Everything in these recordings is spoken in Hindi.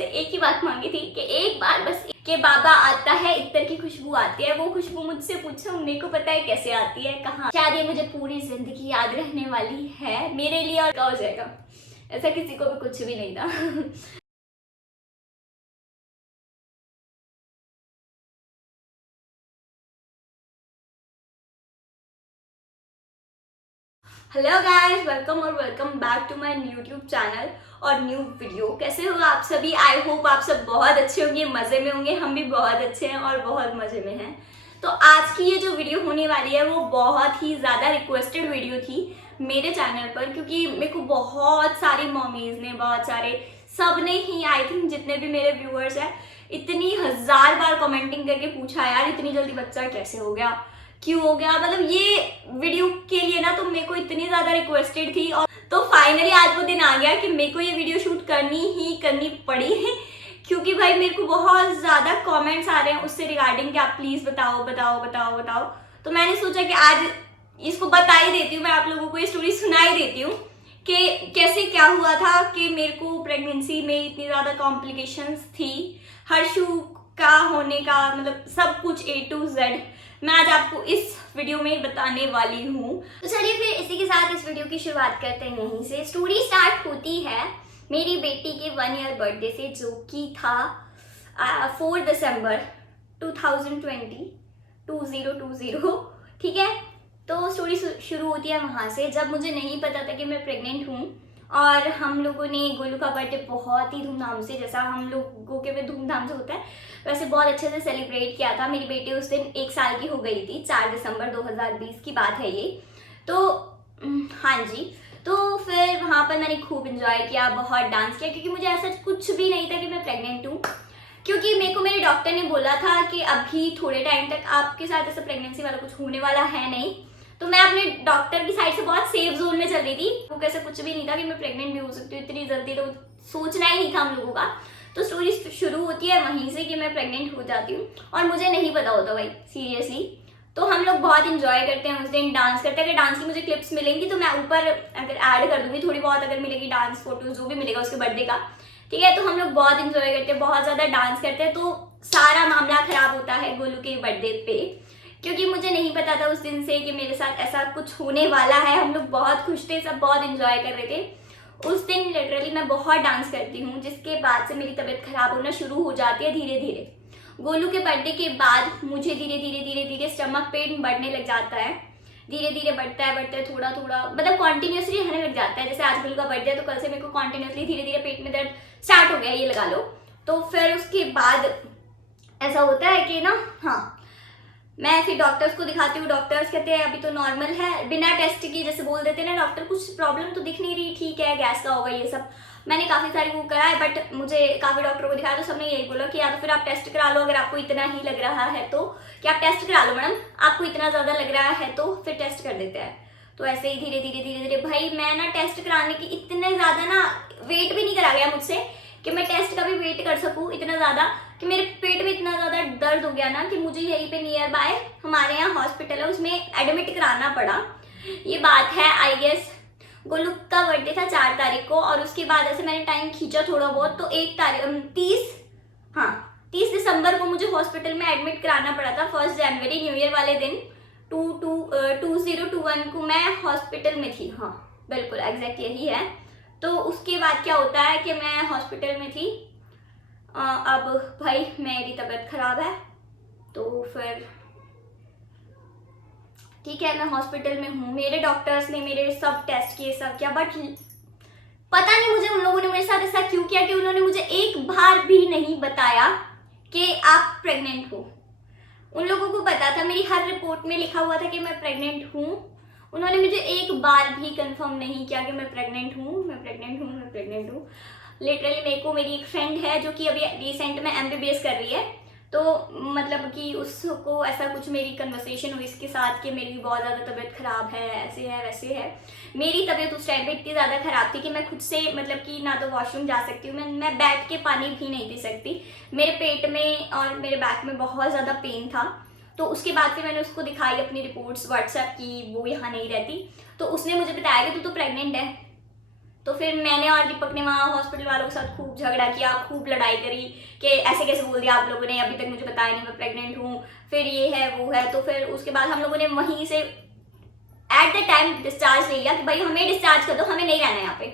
से एक ही बात मांगी थी कि एक बार बस के बाबा आता है, इत्तर की खुशबू आती है, वो खुशबू मुझसे पूछो, मेरे को पता है कैसे आती है, कहाँ। शायद ये मुझे पूरी जिंदगी याद रहने वाली है मेरे लिए, और क्या हो जाएगा, ऐसा किसी को भी कुछ भी नहीं था। हेलो गाइस, वेलकम और welcome back to my YouTube channel और न्यू वीडियो। कैसे हो आप सभी? आई होप आप सब बहुत अच्छे होंगे, मज़े में होंगे। हम भी बहुत अच्छे हैं और बहुत मज़े में हैं। तो आज की ये जो वीडियो होने वाली है वो बहुत ही ज़्यादा रिक्वेस्टेड वीडियो थी मेरे चैनल पर, क्योंकि मेरे को बहुत सारी मॉमीज़ ने, बहुत सारे, सब ने ही, आई थिंक जितने भी मेरे व्यूअर्स हैं, इतनी हजार बार कमेंटिंग करके पूछा यार इतनी जल्दी बच्चा कैसे हो गया, क्यों हो गया। मतलब ये वीडियो के लिए ना तो मेरे को इतनी ज्यादा रिक्वेस्टेड थी, और तो फाइनली आज वो दिन आ गया कि मेरे को ये वीडियो शूट करनी पड़ी है, क्योंकि भाई मेरे को बहुत ज्यादा कमेंट्स आ रहे हैं उससे रिगार्डिंग कि आप प्लीज बताओ बताओ बताओ बताओ। तो मैंने सोचा कि आज इसको बता ही देती हूँ, मैं आप लोगों को ये स्टोरी सुना ही देती हूँ कि कैसे क्या हुआ था कि मेरे को प्रेगनेंसी में इतनी ज्यादा कॉम्प्लिकेशंस थी, हर्षु का होने का, मतलब सब कुछ A to Z मैं आज आपको इस वीडियो में बताने वाली हूँ। तो चलिए फिर इसी के साथ इस वीडियो की शुरुआत करते हैं। यहीं से स्टोरी स्टार्ट होती है मेरी बेटी के 1 ईयर बर्थडे से, जो कि था 4 दिसंबर 2020। ठीक है, तो स्टोरी शुरू होती है वहाँ से, जब मुझे नहीं पता था कि मैं प्रेग्नेंट हूँ। और हम लोगों ने गोलू का बर्थडे बहुत ही धूमधाम से, जैसा हम लोगों के में धूमधाम से होता है वैसे बहुत अच्छे से सेलिब्रेट किया था। मेरी बेटी उस दिन 1 साल की हो गई थी, 4 दिसंबर 2020 की बात है ये। तो हाँ जी, तो फिर वहाँ पर मैंने खूब इंजॉय किया, बहुत डांस किया, क्योंकि मुझे ऐसा कुछ भी नहीं था कि मैं प्रेग्नेंट हूँ, क्योंकि मेरे को मेरे डॉक्टर ने बोला था कि अभी थोड़े टाइम तक आपके साथ ऐसा प्रेगनेंसी वाला कुछ होने वाला है नहीं। तो मैं अपने डॉक्टर की साइड से बहुत सेफ जोन में चल रही थी, वो कैसे कुछ भी नहीं था कि मैं प्रेग्नेंट भी हो सकती हूँ इतनी जल्दी, तो सोचना ही नहीं था हम लोगों का। तो स्टोरी शुरू होती है वहीं से कि मैं प्रेग्नेंट हो जाती हूँ, और मुझे नहीं पता होता भाई सीरियसली। तो हम लोग बहुत इंजॉय करते हैं उस दिन, डांस करते हैं। अगर डांस की मुझे क्लिप्स मिलेंगी तो मैं ऊपर अगर ऐड कर दूंगी थोड़ी बहुत, अगर मिलेगी डांस फोटोज जो भी मिलेगा उसके बर्थडे का। ठीक है, तो हम लोग बहुत इंजॉय करते हैं, बहुत ज़्यादा डांस करते हैं। तो सारा मामला खराब होता है गोलू के बर्थडे पे, क्योंकि मुझे नहीं पता था उस दिन से कि मेरे साथ ऐसा कुछ होने वाला है। हम लोग बहुत खुश थे, सब बहुत इंजॉय कर रहे थे उस दिन। लिटरली मैं बहुत डांस करती हूँ, जिसके बाद से मेरी तबीयत खराब होना शुरू हो जाती है धीरे धीरे। गोलू के बर्थडे के बाद मुझे धीरे धीरे धीरे धीरे स्टमक पेन बढ़ने लग जाता है, धीरे धीरे बढ़ता है थोड़ा थोड़ा, मतलब कॉन्टिन्यूसली होने लग जाता है। जैसे आज गोलू का बर्थडे है तो कल से मेरे को कॉन्टिन्यूसली धीरे धीरे पेट में दर्द स्टार्ट हो गया, ये लगा लो। तो फिर उसके बाद ऐसा होता है कि ना, हाँ, मैं फिर डॉक्टर्स को दिखाती हूँ। डॉक्टर्स कहते हैं अभी तो नॉर्मल है, बिना टेस्ट की, जैसे बोल देते हैं ना डॉक्टर, कुछ प्रॉब्लम तो दिख नहीं रही, ठीक है गैस का होगा ये सब। मैंने काफ़ी सारी वो कराया, बट मुझे काफ़ी डॉक्टरों को दिखाया तो सबने यही बोला कि या तो फिर आप टेस्ट करा लो, अगर आपको इतना ही लग रहा है तो, कि आप टेस्ट करा लो मैडम, आपको इतना ज़्यादा लग रहा है तो फिर टेस्ट कर देते हैं। तो ऐसे ही धीरे धीरे धीरे धीरे भाई मैं ना टेस्ट कराने की इतने ज़्यादा ना वेट भी नहीं करा गया मुझसे कि मैं टेस्ट का भी वेट कर सकूँ, इतना ज़्यादा कि मेरे पेट में इतना ज़्यादा दर्द हो गया ना कि मुझे यहीं पे नियर बाय हमारे यहाँ हॉस्पिटल है, उसमें एडमिट कराना पड़ा। ये बात है आई गेस गोलू का बर्थडे था 4 तारीख को, और उसके बाद ऐसे मैंने टाइम खींचा थोड़ा बहुत, तो 30 दिसंबर को मुझे हॉस्पिटल में एडमिट कराना पड़ा था। 1 जनवरी न्यू ईयर वाले दिन 2021 को मैं हॉस्पिटल में थी। हाँ बिल्कुल एग्जैक्ट यही है। तो उसके बाद क्या होता है कि मैं हॉस्पिटल में थी। अब भाई मेरी तबीयत खराब है, तो फिर ठीक है मैं हॉस्पिटल में हूँ। मेरे डॉक्टर्स ने मेरे सब टेस्ट किए, सब किया, बट पता नहीं मुझे उन लोगों ने मेरे साथ ऐसा क्यों किया कि उन्होंने मुझे एक बार भी नहीं बताया कि आप प्रेग्नेंट हो। उन लोगों को पता था, मेरी हर रिपोर्ट में लिखा हुआ था कि मैं प्रेग्नेंट हूँ। उन्होंने मुझे एक बार भी कंफर्म नहीं किया कि मैं प्रेग्नेंट हूँ, मैं प्रेग्नेंट हूँ, मैं प्रेग्नेंट हूँ। लिटरली मेरे को मेरी एक फ्रेंड है जो कि अभी रिसेंट में MBBS कर रही है, तो मतलब कि उसको ऐसा कुछ मेरी कन्वर्सेशन हुई इसके साथ कि मेरी बहुत ज़्यादा तबीयत ख़राब है, ऐसे है वैसे है। मेरी तबीयत उस टाइम पे इतनी ज़्यादा ख़राब थी कि मैं खुद से, मतलब कि ना तो वॉशरूम जा सकती हूँ, मैं बैठ के पानी भी नहीं पी सकती। मेरे पेट में और मेरे बैक में बहुत ज़्यादा पेन था। तो उसके बाद फिर मैंने उसको दिखाई अपनी रिपोर्ट्स व्हाट्सएप की, वो यहाँ नहीं रहती, तो उसने मुझे बताया कि तू तो प्रेग्नेंट है। तो फिर मैंने और दीपक ने वहाँ हॉस्पिटल वालों के साथ खूब झगड़ा किया, खूब लड़ाई करी कि ऐसे कैसे बोल दिया आप लोगों ने, अभी तक मुझे बताया नहीं मैं प्रेग्नेंट हूँ, फिर ये है वो है। तो फिर उसके बाद हम लोगों ने वहीं से एट द टाइम डिस्चार्ज ले लिया कि भाई हमें डिस्चार्ज कर दो, हमें नहीं रहना है यहाँ पे।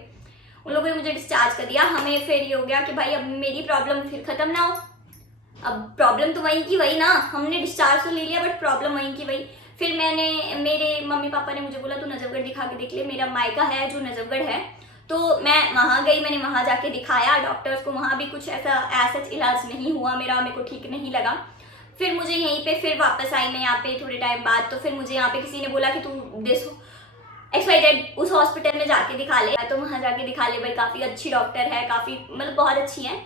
उन लोगों ने मुझे डिस्चार्ज कर दिया। हमें फिर ये हो गया कि भाई अब मेरी प्रॉब्लम फिर ख़त्म ना हो, अब प्रॉब्लम तो वहीं की वही ना, हमने डिस्चार्ज तो ले लिया बट प्रॉब्लम वहीं की वही। फिर मेरे मम्मी पापा ने मुझे बोला तू नजफगढ़ दिखा के देख ले, मेरा मायका है जो नजफगढ़ है। तो मैं वहाँ गई, मैंने वहाँ जाके दिखाया डॉक्टर्स को, वहाँ भी कुछ ऐसा इलाज नहीं हुआ मेरा, मेरे को ठीक नहीं लगा। फिर मुझे यहीं पे फिर वापस आई मैं यहाँ पे थोड़े टाइम बाद। तो फिर मुझे यहाँ पे किसी ने बोला कि तू XYZ उस हॉस्पिटल में जाके दिखा ले। तो वहाँ जाके दिखा ले भाई, काफ़ी अच्छी डॉक्टर है, काफ़ी मतलब बहुत अच्छी है।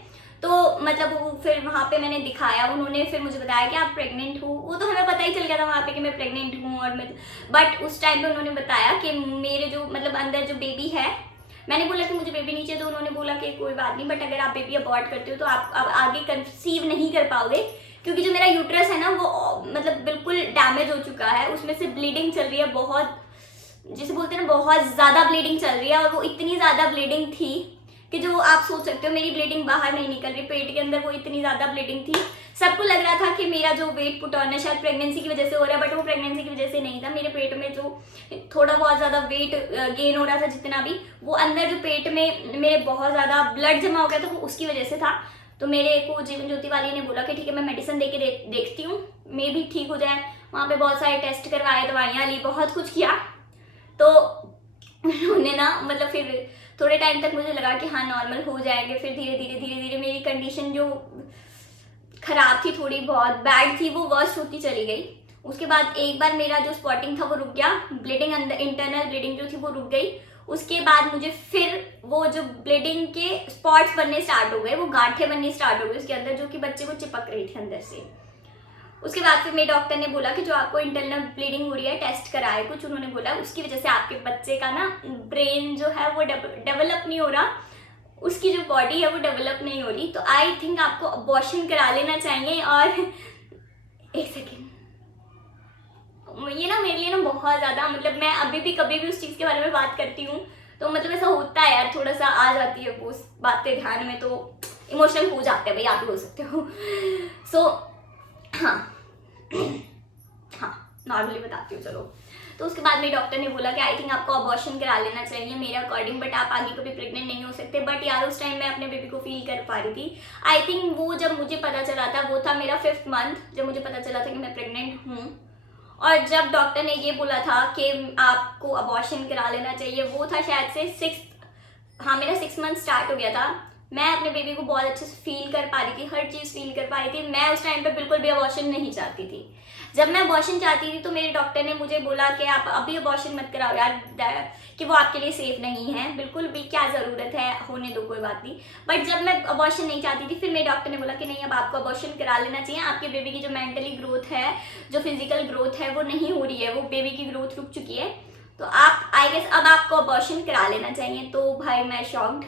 तो मतलब वो फिर वहाँ पे मैंने दिखाया, उन्होंने फिर मुझे बताया कि आप प्रेग्नेंट हो। वो तो हमें पता ही चल गया था वहाँ पे कि मैं प्रेग्नेंट हूँ, और मैं बट उस टाइम पे उन्होंने बताया कि मेरे जो मतलब अंदर जो बेबी है, मैंने बोला कि मुझे बेबी नहीं चाहिए। तो उन्होंने बोला कि कोई बात नहीं, बट अगर आप बेबी अबॉर्ट करते हो तो आप अब आगे कंसीव नहीं कर पाओगे, क्योंकि जो मेरा यूट्रस है ना वो मतलब बिल्कुल डैमेज हो चुका है, उसमें से ब्लीडिंग चल रही है बहुत, जिसे बोलते हैं ना बहुत ज़्यादा ब्लीडिंग चल रही है। और वो इतनी ज़्यादा ब्लीडिंग थी कि जो आप सोच सकते हो, मेरी ब्लीडिंग बाहर नहीं निकल रही, पेट के अंदर वो इतनी ज़्यादा ब्लीडिंग थी। सबको लग रहा था कि मेरा जो वेट पुट ऑन है शायद प्रेगनेंसी की वजह से हो रहा है, बट वो प्रेगनेंसी की वजह से नहीं था। मेरे पेट में जो थोड़ा बहुत ज़्यादा वेट गेन हो रहा था, जितना भी, वो अंदर जो पेट में मेरे बहुत ज़्यादा ब्लड जमा हो गया था, वो उसकी वजह से था। तो मेरे को जीवन ज्योति वाली ने बोला कि ठीक है मैं मेडिसिन दे के देखती हूँ, मे भी ठीक हो जाए। वहाँ पे बहुत सारे टेस्ट करवाए, दवाइयाँ ली, बहुत कुछ किया। तो उन्होंने ना मतलब फिर थोड़े टाइम तक मुझे लगा कि हाँ नॉर्मल हो जाएंगे। फिर धीरे धीरे मेरी कंडीशन जो खराब थी, थोड़ी बहुत बैड थी, वो वर्स्ट होती चली गई। उसके बाद एक बार मेरा जो स्पॉटिंग था वो रुक गया, ब्लीडिंग अंदर इंटरनल ब्लीडिंग जो थी वो रुक गई। उसके बाद मुझे फिर वो जो ब्लीडिंग के स्पॉट्स बनने स्टार्ट हो गए, वो गांठें बननी स्टार्ट हो गई उसके अंदर, जो कि बच्चे को चिपक रही थी अंदर से। उसके बाद फिर मेरे डॉक्टर ने बोला कि जो आपको इंटरनल ब्लीडिंग हो रही है, टेस्ट कराए कुछ, उन्होंने बोला उसकी वजह से आपके बच्चे का ना ब्रेन जो है वो डेवलप नहीं हो रहा, उसकी जो बॉडी है वो डेवलप नहीं हो रही। तो आई थिंक आपको अबॉर्शन करा लेना चाहिए। और एक सेकेंड, ये ना मेरे लिए ना बहुत ज़्यादा मतलब मैं अभी भी कभी भी उस चीज़ के बारे में बात करती हूँ तो मतलब ऐसा होता है यार, थोड़ा सा आ जाती है वो बातें ध्यान में, तो इमोशनल हो जाते हैं भाई, आप भी हो सकते हो। सो हाँ हाँ नॉर्मली बताती हूँ चलो। तो उसके बाद मेरे डॉक्टर ने बोला कि आई थिंक आपको अबॉर्शन करा लेना चाहिए मेरे अकॉर्डिंग, बट आप आगे कभी प्रेग्नेंट नहीं हो सकते। बट यार उस टाइम मैं अपने बेबी को फील कर पा रही थी। आई थिंक वो जब मुझे पता चला था वो था मेरा 5th मंथ, जब मुझे पता चला था कि मैं प्रेग्नेंट हूँ। और जब डॉक्टर ने ये बोला था कि आपको अबॉर्शन करा लेना चाहिए, वो था शायद से 6 मेरा 6 मंथ स्टार्ट हो गया था। मैं अपने बेबी को बहुत अच्छे से फील कर पा रही थी, हर चीज़ फील कर पा रही थी। मैं उस टाइम पे बिल्कुल भी अबॉर्शन नहीं चाहती थी। जब मैं अबॉर्शन चाहती थी तो मेरे डॉक्टर ने मुझे बोला कि आप अभी अबॉर्शन मत कराओ यार, कि वो आपके लिए सेफ नहीं है, बिल्कुल भी क्या ज़रूरत है, होने दो कोई बात नहीं। बट जब मैं अबॉर्शन नहीं चाहती थी, फिर मेरे डॉक्टर ने बोला कि नहीं अब आपको अबॉर्शन करा लेना चाहिए। आपके बेबी की जो मेंटली ग्रोथ है, जो फिजिकल ग्रोथ है वो नहीं हो रही है, वो बेबी की ग्रोथ रुक चुकी है, तो आप आई गेस अब आपको अबॉर्शन करा लेना चाहिए। तो भाई मैं शॉक्ड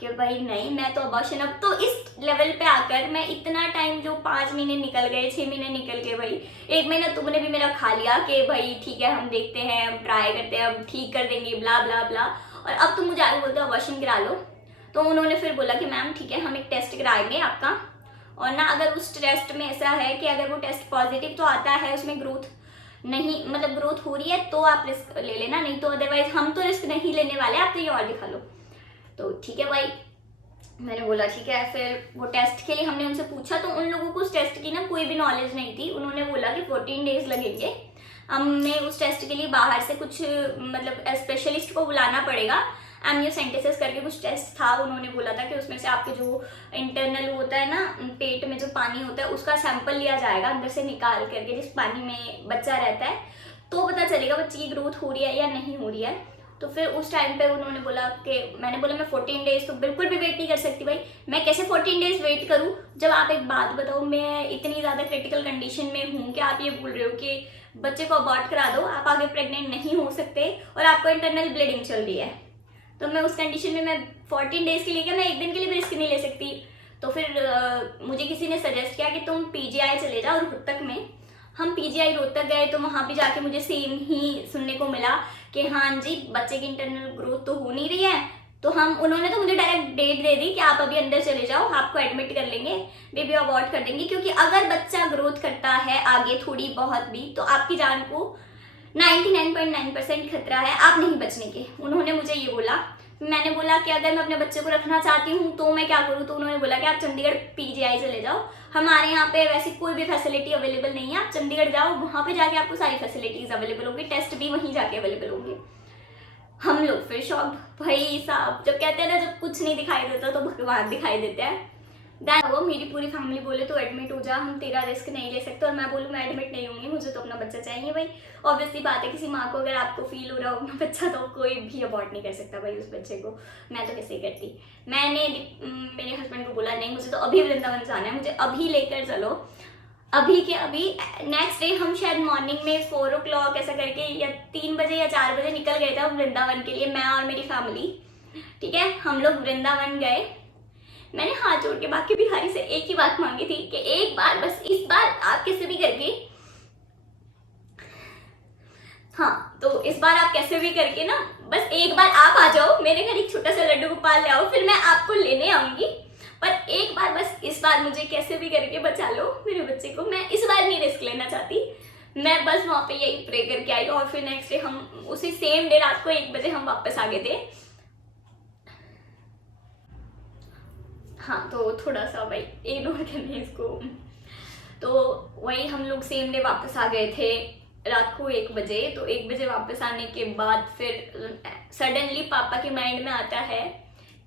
कि भाई नहीं, मैं तो अबॉर्शन, अब तो इस लेवल पे आकर मैं इतना टाइम जो 5 महीने निकल गए, 6 महीने निकल गए, भाई 1 महीना तुमने भी मेरा खा लिया कि भाई ठीक है हम देखते हैं, हम ट्राई करते हैं, हम ठीक कर देंगे, ब्ला ब्ला ब्ला, और अब तुम मुझे आगे बोलते हो अबॉर्शन करा लो। तो उन्होंने फिर बोला कि मैम ठीक है हम एक टेस्ट कराएंगे आपका, और ना अगर उस टेस्ट में ऐसा है कि अगर वो टेस्ट पॉजिटिव तो आता है, उसमें ग्रोथ नहीं मतलब ग्रोथ हो रही है तो आप रिस्क ले लेना, नहीं तो अदरवाइज हम तो रिस्क नहीं लेने वाले, आप तो ये और दिखा लो। तो ठीक है भाई, मैंने बोला ठीक है। फिर वो टेस्ट के लिए हमने उनसे पूछा, तो उन लोगों को उस टेस्ट की ना कोई भी नॉलेज नहीं थी। उन्होंने बोला कि 14 डेज लगेंगे, हमें उस टेस्ट के लिए बाहर से कुछ मतलब स्पेशलिस्ट को बुलाना पड़ेगा। एमनियोसेंटेसिस करके कुछ टेस्ट था, उन्होंने बोला था कि उसमें से आपके जो इंटरनल होता है ना, पेट में जो पानी होता है उसका सैंपल लिया जाएगा अंदर से निकाल करके, जिस पानी में बच्चा रहता है, तो पता चलेगा बच्चे की ग्रोथ हो रही है या नहीं हो रही है। तो फिर उस टाइम पे उन्होंने बोला कि मैंने बोला मैं 14 डेज तो बिल्कुल भी वेट नहीं कर सकती भाई, मैं कैसे 14 डेज वेट करूं। जब आप एक बात बताओ, मैं इतनी ज़्यादा क्रिटिकल कंडीशन में हूं कि आप ये बोल रहे हो कि बच्चे को अबॉर्ट करा दो, आप आगे प्रेग्नेंट नहीं हो सकते और आपको इंटरनल ब्लीडिंग चल रही है। तो मैं उस कंडीशन में मैं 14 डेज के लिए क्या, मैं एक दिन के लिए भी रिस्क नहीं ले सकती। तो फिर मुझे किसी ने सजेस्ट किया कि तुम PGI चले जाओ रोहतक में। हम PGI रोहतक गए तो वहाँ भी जाके मुझे सेम ही सुनने को मिला कि हाँ जी बच्चे की इंटरनल ग्रोथ तो हो नहीं रही है, तो उन्होंने तो मुझे डायरेक्ट डेट दे दी कि आप अभी अंदर चले जाओ, आपको एडमिट कर लेंगे, बेबी अबॉर्ट कर देंगे, क्योंकि अगर बच्चा ग्रोथ करता है आगे थोड़ी बहुत भी तो आपकी जान को 99.9% खतरा है आप नहीं बचने के। उन्होंने मुझे ये बोला। मैंने बोला कि अगर मैं अपने बच्चे को रखना चाहती हूँ तो मैं क्या करूँ, तो उन्होंने बोला कि आप चंडीगढ़ पीजीआई चले जाओ, हमारे यहाँ पे वैसे कोई भी फैसिलिटी अवेलेबल नहीं है, आप चंडीगढ़ जाओ, वहाँ पे जाके आपको सारी फैसिलिटीज अवेलेबल होंगी, टेस्ट भी वहीं जाके अवेलेबल होंगे। हम लोग फिर शॉक, भाई साहब जब कहते हैं ना जब कुछ नहीं दिखाई देता तो भगवान दिखाई देते हैं। दैन वो मेरी पूरी फैमिली बोले तो एडमिट हो जा, हम तेरा रिस्क नहीं ले सकते, और मैं बोलूँ मैं एडमिट नहीं होंगी, मुझे तो अपना बच्चा चाहिए भाई। ऑब्वियसली बात है, किसी माँ को अगर आपको फील हो रहा हो अपना बच्चा तो कोई भी अबॉर्ट नहीं कर सकता भाई उस बच्चे को। मैं तो कैसे ही करती। मैंने मेरे हस्बैंड को बोला नहीं मुझे तो अभी वृंदावन जाना है, मुझे अभी लेकर चलो, अभी के अभी। नेक्स्ट डे हम शायद मॉर्निंग में 4 o'clock ऐसा करके या 3 बजे या 4 बजे निकल गए थे वृंदावन के लिए, मैं और मेरी फैमिली। ठीक है, हम लोग वृंदावन गए। मैंने हाथ जोड़ के बाकी बिहारी से एक ही बात मांगी थी कि एक बार बस इस बार आप कैसे भी करके, हाँ तो इस बार आप कैसे भी करके ना बस एक बार आप आ जाओ मेरे घर, एक छोटा सा लड्डू गोपाल ले आओ, फिर मैं आपको लेने आऊंगी, पर एक बार बस इस बार मुझे कैसे भी करके बचा लो मेरे बच्चे को, मैं इस बार नहीं रिस्क लेना चाहती। मैं बस वहाँ पे यही प्रे करके आई। और फिर नेक्स्ट डे हम उसी सेम डे रात को 1 बजे हम वापस आ गए थे। हाँ तो थोड़ा सा भाई इग्नोर करने इसको। तो वही हम लोग सेम डे वापस आ गए थे रात को 1 बजे। तो 1 बजे वापस आने के बाद फिर सडनली पापा के माइंड में आता है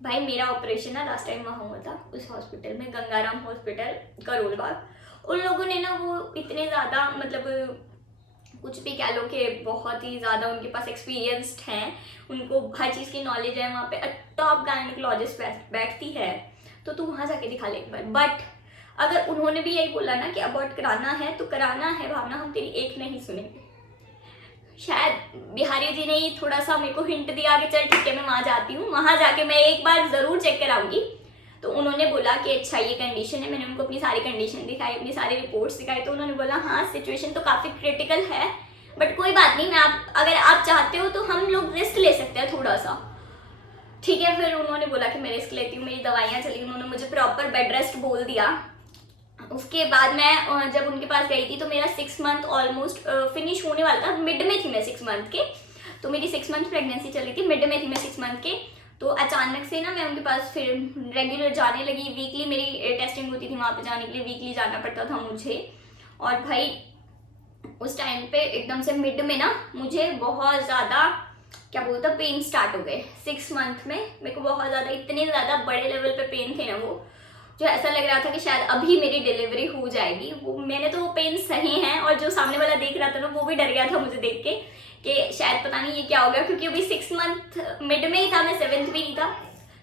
भाई मेरा ऑपरेशन ना लास्ट टाइम वहाँ हुआ था उस हॉस्पिटल में, गंगाराम हॉस्पिटल करोल बाग। उन लोगों ने ना वो इतने ज़्यादा मतलब कुछ भी कह लो कि बहुत ही ज़्यादा उनके पास एक्सपीरियंस्ड हैं, उनको हर चीज़ की नॉलेज है, वहाँ पे टॉप गायनेकोलॉजिस्ट बैठती है, तो तू वहाँ जाके दिखा ले एक बार। बट अगर उन्होंने भी यही बोला ना कि अबॉर्ट कराना है तो कराना है भावना, हम तेरी एक नहीं सुनेंगे। शायद बिहारी जी ने ही थोड़ा सा मेरे को हिंट दिया कि चल ठीक है मैं वहाँ जाती हूँ, वहाँ जाके मैं एक बार ज़रूर चेक कराऊंगी। तो उन्होंने बोला कि अच्छा ये कंडीशन है, मैंने उनको अपनी सारी कंडीशन दिखाई, अपनी सारी रिपोर्ट्स दिखाई, तो उन्होंने बोला हाँ सिचुएशन तो काफ़ी क्रिटिकल है बट कोई बात नहीं, मैं अगर आप चाहते हो तो हम लोग रिस्क ले सकते हैं थोड़ा सा। ठीक है, फिर उन्होंने बोला कि मैं रिस्क लेती हूँ, मेरी दवाइयाँ चली, उन्होंने मुझे प्रॉपर बेड रेस्ट बोल दिया। उसके बाद मैं जब उनके पास गई थी तो मेरा 6 मंथ ऑलमोस्ट फिनिश होने वाला था, मिड में थी मैं 6 मंथ के, तो मेरी 6 मंथ प्रेगनेंसी चली थी, मिड में थी मैं 6 मंथ के। तो अचानक से ना मैं उनके पास फिर रेगुलर जाने लगी, वीकली मेरी टेस्टिंग होती थी, वहाँ पे जाने के लिए वीकली जाना पड़ता था मुझे। और भाई उस टाइम पे एकदम से मिड में ना मुझे बहुत ज़्यादा क्या बोलता पेन स्टार्ट हो गए। 6 मंथ में मेरे को बहुत ज़्यादा, इतने ज़्यादा बड़े लेवल पे पेन थे ना वो, जो ऐसा लग रहा था कि शायद अभी मेरी डिलीवरी हो जाएगी। वो मैंने तो वो पेन सहे हैं, और जो सामने वाला देख रहा था ना वो भी डर गया था मुझे देख के कि शायद पता नहीं ये क्या हो गया, क्योंकि अभी 6 मंथ मिड में ही था, मैं 7th भी नहीं था।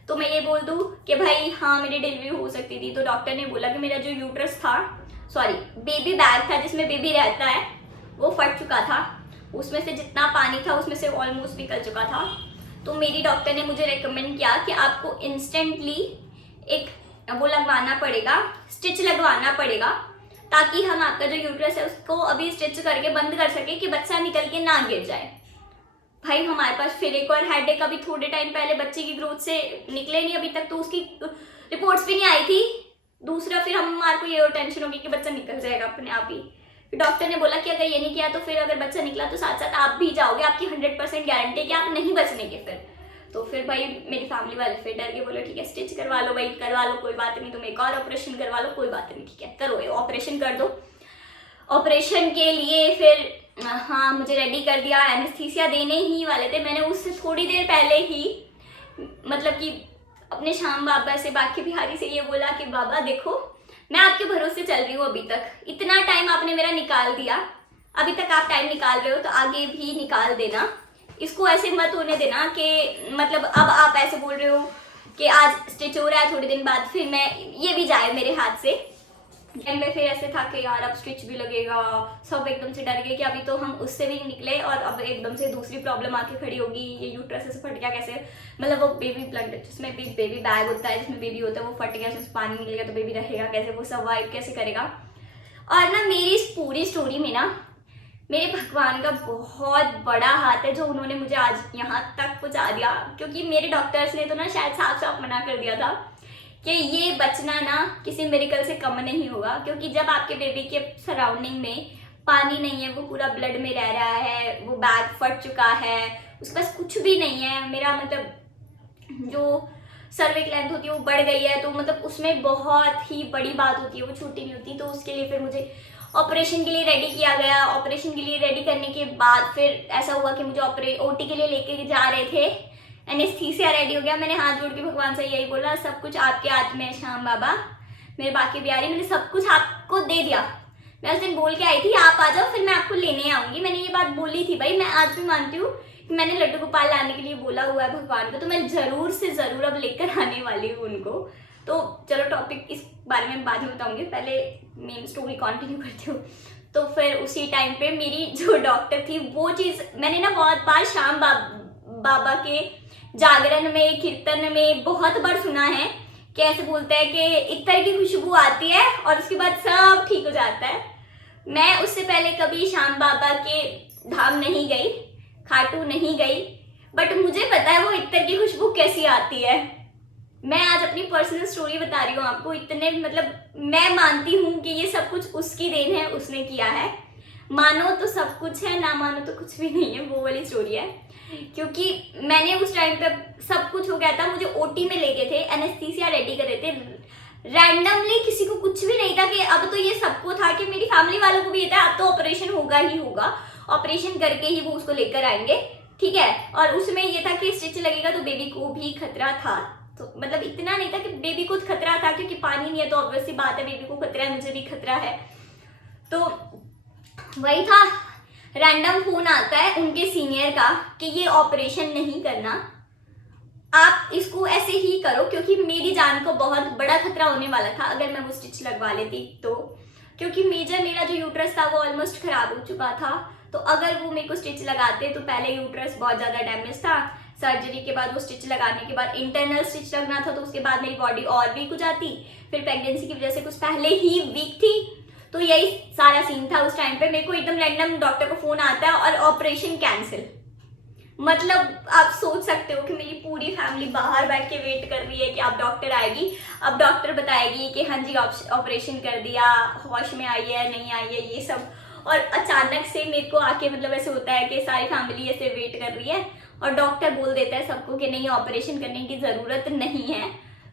तो मैं ये बोल दूँ कि भाई हाँ मेरी डिलीवरी हो सकती थी। तो डॉक्टर ने बोला कि मेरा जो यूट्रस था, सॉरी बेबी बैग था जिसमें बेबी रहता है, वो फट चुका था, उसमें से जितना पानी था उसमें से ऑलमोस्ट निकल चुका था। तो मेरी डॉक्टर ने मुझे रेकमेंड किया कि आपको इंस्टेंटली एक वो लगवाना पड़ेगा, स्टिच लगवाना पड़ेगा, ताकि हम आपका जो यूट्रस है उसको अभी स्टिच करके बंद कर सके कि बच्चा निकल के ना गिर जाए। भाई हमारे पास फिर एक और हेडेक अभी थोड़े टाइम पहले बच्चे की ग्रोथ से निकले नहीं अभी तक, तो उसकी रिपोर्ट्स भी नहीं आई थी। दूसरा फिर हमारे को ये और टेंशन होगी कि बच्चा निकल जाएगा अपने आप ही। डॉक्टर ने बोला कि अगर ये नहीं किया तो फिर अगर बच्चा निकला तो साथ साथ आप भी जाओगे, आपकी 100% गारंटी है कि आप नहीं बचने के। तो फिर भाई मेरी फैमिली वाले फिर डर के बोले ठीक है स्टिच करवा लो भाई, करवा लो कोई बात नहीं, तुम एक और ऑपरेशन करवा लो कोई बात नहीं, ठीक है करो ऑपरेशन कर दो। ऑपरेशन के लिए फिर हाँ मुझे रेडी कर दिया, एनेस्थीसिया देने ही वाले थे। मैंने उससे थोड़ी देर पहले ही मतलब कि अपने श्याम बाबा से, बाकी बिहारी से ये बोला कि बाबा देखो मैं आपके भरोसे चल रही हूँ, अभी तक इतना टाइम आपने मेरा निकाल दिया, अभी तक आप टाइम निकाल रहे हो तो आगे भी निकाल देना, इसको ऐसे मत होने देना कि मतलब अब आप ऐसे बोल रहे हो कि आज स्टिच हो रहा है थोड़े दिन बाद फिर मैं ये भी जाए मेरे हाथ से। टाइम में फिर ऐसे था कि यार अब स्टिच भी लगेगा, सब एकदम से डर गए कि अभी तो हम उससे भी निकले और अब एकदम से दूसरी प्रॉब्लम आके खड़ी होगी, ये यूट्रस से फट गया कैसे, मतलब वो बेबी ब्लड जिसमें भी बेबी बैग होता है जिसमें बेबी होता है वो फट गया, उसमें पानी निकल गया तो बेबी रहेगा कैसे, वो सर्वाइव कैसे करेगा। और ना मेरी इस पूरी स्टोरी में ना मेरे भगवान का बहुत बड़ा हाथ है जो उन्होंने मुझे आज यहाँ तक पहुँचा दिया, क्योंकि मेरे डॉक्टर्स ने तो ना शायद साफ साफ मना कर दिया था कि ये बचना ना किसी मेडिकल से कम नहीं होगा, क्योंकि जब आपके बेबी के सराउंडिंग में पानी नहीं है, वो पूरा ब्लड में रह रहा है, वो बैग फट चुका है, उसके पास कुछ भी नहीं है, मेरा मतलब जो सर्विक लेंथ होती है वो बढ़ गई है, तो मतलब उसमें बहुत ही बड़ी बात होती है, वो छोटी नहीं होती। तो उसके लिए फिर मुझे ऑपरेशन के लिए रेडी किया गया। ऑपरेशन के लिए रेडी करने के बाद फिर ऐसा हुआ कि मुझे ओटी के लिए लेके जा रहे थे, एनेस्थीसिया रेडी हो गया। मैंने हाथ जोड़ के भगवान से यही बोला, सब कुछ आपके हाथ में है श्याम बाबा, मेरे बाकी बिहारी, मैंने सब कुछ आपको दे दिया। मैं उस दिन बोल के आई थी आप आ जाओ, फिर मैं आपको लेने आऊंगी, मैंने ये बात बोली थी भाई। मैं आज भी मानती हूँ कि मैंने लड्डू गोपाल लाने के लिए बोला हुआ है भगवान को, तो मैं जरूर से जरूर अब लेकर आने वाली हूँ उनको। तो चलो टॉपिक इस बारे में बाद में बताऊंगी, पहले मेन स्टोरी कंटिन्यू करती हूँ। तो फिर उसी टाइम पे मेरी जो डॉक्टर थी, वो चीज़ मैंने ना बहुत बार श्याम बाबा के जागरण में, कीर्तन में बहुत बार सुना है कि ऐसे बोलते हैं कि इत्तर की खुशबू आती है और उसके बाद सब ठीक हो जाता है। मैं उससे पहले कभी श्याम बाबा के धाम नहीं गई, खाटू नहीं गई, बट मुझे पता है वो इत्तर की खुशबू कैसी आती है। मैं आज अपनी पर्सनल स्टोरी बता रही हूँ आपको। इतने मतलब मैं मानती हूँ कि ये सब कुछ उसकी देन है, उसने किया है। मानो तो सब कुछ है, ना मानो तो कुछ भी नहीं है, वो वाली स्टोरी है। क्योंकि मैंने उस टाइम पे सब कुछ हो गया था, मुझे ओटी में ले गए थे, एनेस्थीसिया रेडी कर रहे थे रैंडमली, किसी को कुछ भी नहीं था कि अब तो ये सबको था कि मेरी फैमिली वालों को भी ये था अब तो ऑपरेशन होगा ही होगा, ऑपरेशन करके ही वो उसको लेकर आएंगे, ठीक है। और उसमें ये था कि स्टिच लगेगा तो बेबी को भी खतरा था, तो मतलब इतना नहीं था कि बेबी को खतरा था, क्योंकि पानी नहीं है तो ऑब्वियसली बात है बेबी को खतरा है, मुझे भी खतरा है। तो वही था, रैंडम फोन आता है उनके सीनियर का कि ये ऑपरेशन नहीं करना, आप इसको ऐसे ही करो, क्योंकि मेरी जान को बहुत बड़ा खतरा होने वाला था अगर मैं वो स्टिच लगवा लेती तो। क्योंकि मेरा जो यूट्रस था वो ऑलमोस्ट खराब हो चुका था, तो अगर वो मेरे को स्टिच लगाते तो पहले यूट्रस बहुत ज़्यादा डैमेज था, सर्जरी के बाद वो स्टिच लगाने के बाद इंटरनल स्टिच लगना था, तो उसके बाद मेरी बॉडी और वीक हो जाती। फिर प्रेगनेंसी की वजह से कुछ पहले ही वीक थी, तो यही सारा सीन था। उस टाइम पे मेरे को एकदम रैंडम डॉक्टर का फोन आता है और ऑपरेशन कैंसिल। मतलब आप सोच सकते हो कि मेरी पूरी फैमिली बाहर बैठ के वेट कर रही है कि अब डॉक्टर आएगी, अब डॉक्टर बताएगी कि हाँ जी ऑपरेशन कर दिया, होश में आई है नहीं आई है ये सब। और अचानक से मेरे को आके मतलब ऐसे होता है कि सारी फैमिली ऐसे वेट कर रही है और डॉक्टर बोल देता है सबको कि नहीं ऑपरेशन करने की ज़रूरत नहीं है।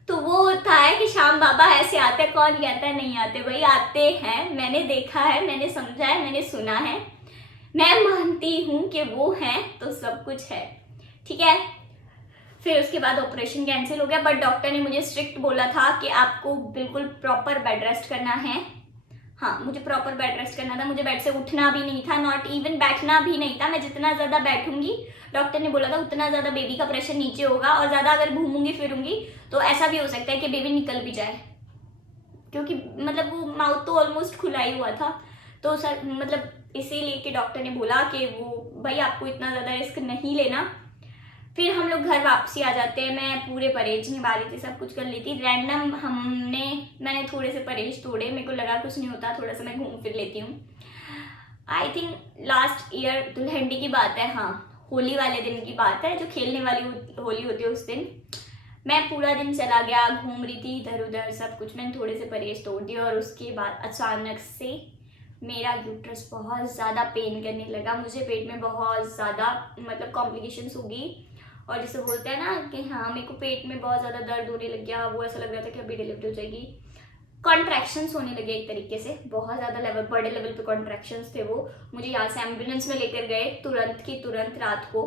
तो वो होता है कि श्याम बाबा ऐसे आते हैं, कौन कहता है नहीं आते, भाई आते हैं, मैंने देखा है, मैंने समझा है, मैंने सुना है, मैं मानती हूँ कि वो हैं तो सब कुछ है, ठीक है। फिर उसके बाद ऑपरेशन कैंसिल हो गया, बट डॉक्टर ने मुझे स्ट्रिक्ट बोला था कि आपको बिल्कुल प्रॉपर बेड रेस्ट करना है। हाँ, मुझे प्रॉपर बेड रेस्ट करना था, मुझे बेड से उठना भी नहीं था, नॉट इवन बैठना भी नहीं था। मैं जितना ज़्यादा बैठूंगी, डॉक्टर ने बोला था उतना ज़्यादा बेबी का प्रेशर नीचे होगा, और ज़्यादा अगर घूमूंगी फिरूंगी तो ऐसा भी हो सकता है कि बेबी निकल भी जाए, क्योंकि मतलब वो माउथ तो ऑलमोस्ट खुला ही हुआ था। तो सर मतलब इसीलिए कि डॉक्टर ने बोला कि वो भाई आपको इतना ज़्यादा रिस्क नहीं लेना। फिर हम लोग घर वापसी आ जाते हैं, मैं पूरे परहेज निभा रही थी, सब कुछ कर ली थी। रैंडम मैंने थोड़े से परहेज तोड़े, मेरे को लगा कुछ नहीं होता, थोड़ा सा मैं घूम फिर लेती हूँ। I think last year Dulhandi की बात है, हाँ होली वाले दिन की बात है, जो खेलने वाली होली होती है उस दिन मैं पूरा दिन चला गया, घूम रही थी इधर उधर सब कुछ, मैंने थोड़े से परहेज तोड़ दिए। और उसके बाद अचानक से मेरा यूट्रस बहुत ज़्यादा पेन करने लगा, मुझे पेट में बहुत ज़्यादा मतलब कॉम्प्लिकेशंस होगी, और जैसे बोलते हैं ना कि हाँ मेरे को पेट में बहुत ज़्यादा दर्द होने लग गया, वो ऐसा लग रहा था कि अभी डिलीवरी हो जाएगी। कॉन्ट्रैक्शंस होने लगे एक तरीके से, बहुत ज़्यादा बड़े लेवल पे कॉन्ट्रैक्शंस थे वो। मुझे यहाँ से एम्बुलेंस में लेकर गए तुरंत की तुरंत रात को,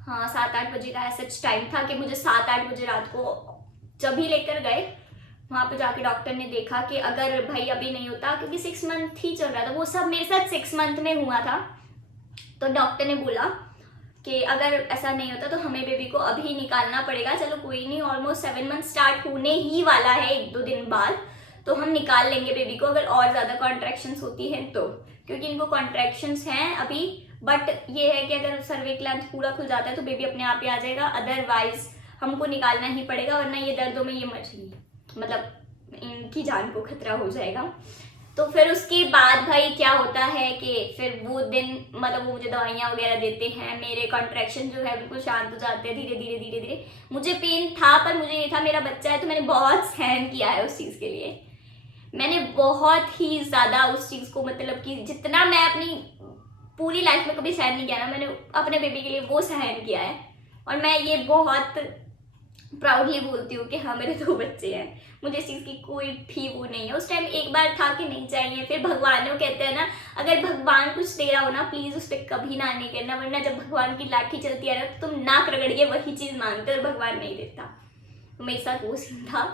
हाँ 7-8 बजे का ऐसा टाइम था कि मुझे 7-8 बजे रात को जब ही लेकर गए, वहाँ पे जाके डॉक्टर ने देखा कि अगर भाई अभी नहीं होता, क्योंकि 6 मंथ ही चल रहा था वो सब, मेरे साथ 6 मंथ में हुआ था। तो डॉक्टर ने बोला कि अगर ऐसा नहीं होता तो हमें बेबी को अभी निकालना पड़ेगा। चलो कोई नहीं, ऑलमोस्ट 7 मंथ स्टार्ट होने ही वाला है 1-2 दिन बाद, तो हम निकाल लेंगे बेबी को अगर और ज़्यादा कॉन्ट्रैक्शंस होती हैं तो, क्योंकि इनको कॉन्ट्रैक्शंस हैं अभी। बट ये है कि अगर सर्विक लेंथ पूरा खुल जाता है तो बेबी अपने आप ही आ जाएगा, अदरवाइज हमको निकालना ही पड़ेगा, वरना ये दर्दों में ये मर जाएंगी, मतलब इनकी जान को खतरा हो जाएगा। तो फिर उसके बाद भाई क्या होता है कि फिर वो दिन मतलब वो मुझे दवाइयाँ वगैरह देते हैं, मेरे कॉन्ट्रैक्शन जो है बिल्कुल शांत हो जाते हैं धीरे धीरे धीरे धीरे। मुझे पेन था पर मुझे ये था मेरा बच्चा है, तो मैंने बहुत सहन किया है उस चीज़ के लिए। मैंने बहुत ही ज़्यादा उस चीज़ को मतलब कि जितना मैं अपनी पूरी लाइफ में कभी सहन नहीं किया ना, मैंने अपने बेबी के लिए वो सहन किया है। और मैं ये बहुत प्राउडली बोलती हूँ कि हाँ मेरे 2 बच्चे हैं, मुझे इस चीज़ की कोई भी वो नहीं है। उस टाइम एक बार था कि नहीं चाहिए, फिर भगवान ने, वो कहते हैं ना अगर भगवान कुछ दे रहा हो ना प्लीज़ उस पर कभी ना नहीं करना, वरना जब भगवान की लाठी चलती है ना तो तुम नाक रगड़ के वही चीज़ मांगते और भगवान नहीं देता। तो मेरे साथ वो सीन था।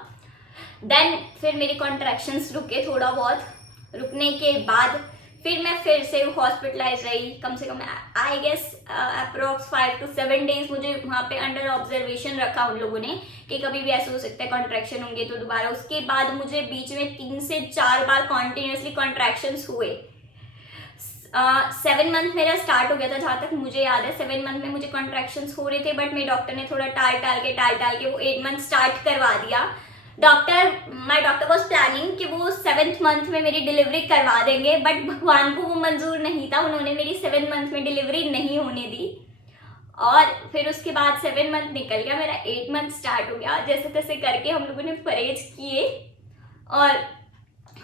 देन फिर मेरे कॉन्ट्रैक्शंस रुके, थोड़ा बहुत रुकने के बाद फिर मैं फिर से हॉस्पिटलाइज रही, कम से कम I guess approx 5 to 7 days मुझे वहाँ पे अंडर ऑब्जर्वेशन रखा उन लोगों ने कि कभी भी ऐसा हो सकता है कॉन्ट्रैक्शन होंगे तो दोबारा। उसके बाद मुझे बीच में 3 से 4 बार कॉन्टिन्यूसली कॉन्ट्रैक्शंस हुए। 7 मंथ मेरा स्टार्ट हो गया था, जहाँ तक मुझे याद है 7 मंथ में मुझे कॉन्ट्रैक्शंस हो रहे थे, बट मेरे डॉक्टर ने थोड़ा टाल के वो 8 मंथ स्टार्ट करवा दिया। माई डॉक्टर वॉज प्लानिंग कि वो 7th मंथ में मेरी डिलीवरी करवा देंगे, बट भगवान को वो मंजूर नहीं था, उन्होंने मेरी 7 मंथ में डिलीवरी नहीं होने दी। और फिर उसके बाद 7 मंथ निकल गया, मेरा 8 मंथ स्टार्ट हो गया। जैसे तैसे करके हम लोगों ने परहेज किए, और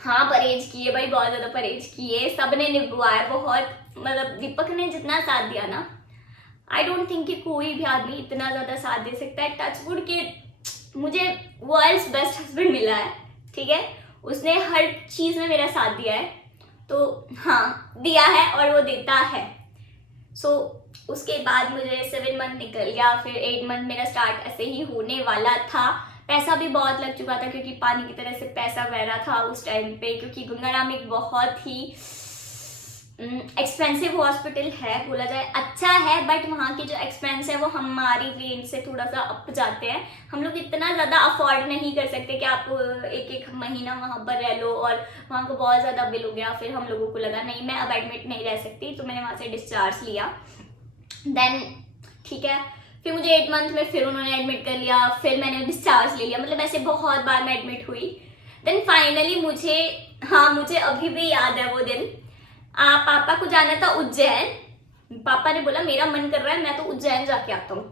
हाँ परहेज किए भाई, बहुत ज़्यादा परहेज किए, सब ने निभाया बहुत। मतलब दीपक ने जितना साथ दिया ना, आई डोंट थिंक कि कोई भी आदमी इतना ज़्यादा साथ दे सकता है। टचवुड के मुझे वर्ल्ड्स बेस्ट हस्बैंड मिला है, ठीक है, उसने हर चीज़ में मेरा साथ दिया है, तो हाँ दिया है और वो देता है। सो उसके बाद मुझे 7 मंथ निकल गया, फिर 8 मंथ मेरा स्टार्ट ऐसे ही होने वाला था। पैसा भी बहुत लग चुका था क्योंकि पानी की तरह से पैसा बह रहा था उस टाइम पे, क्योंकि गंगाराम एक बहुत ही एक्सपेंसिव हॉस्पिटल है, बोला जाए अच्छा है, बट वहाँ की जो एक्सपेंस है वो हमारी रेंज से थोड़ा सा अप जाते हैं। हम लोग इतना ज़्यादा अफोर्ड नहीं कर सकते कि आप एक महीना वहाँ पर रह लो, और वहाँ को बहुत ज़्यादा बिल हो गया। फिर हम लोगों को लगा नहीं मैं अब एडमिट नहीं रह सकती, तो मैंने वहाँ से डिस्चार्ज लिया। देन ठीक है, फिर मुझे 8 मंथ में फिर उन्होंने एडमिट कर लिया, फिर मैंने डिस्चार्ज ले लिया, मतलब ऐसे बहुत बार मैं एडमिट हुई। देन फाइनली मुझे अभी भी याद है वो दिन। पापा को जाना था उज्जैन, पापा ने बोला मेरा मन कर रहा है मैं तो उज्जैन जाके आता हूँ।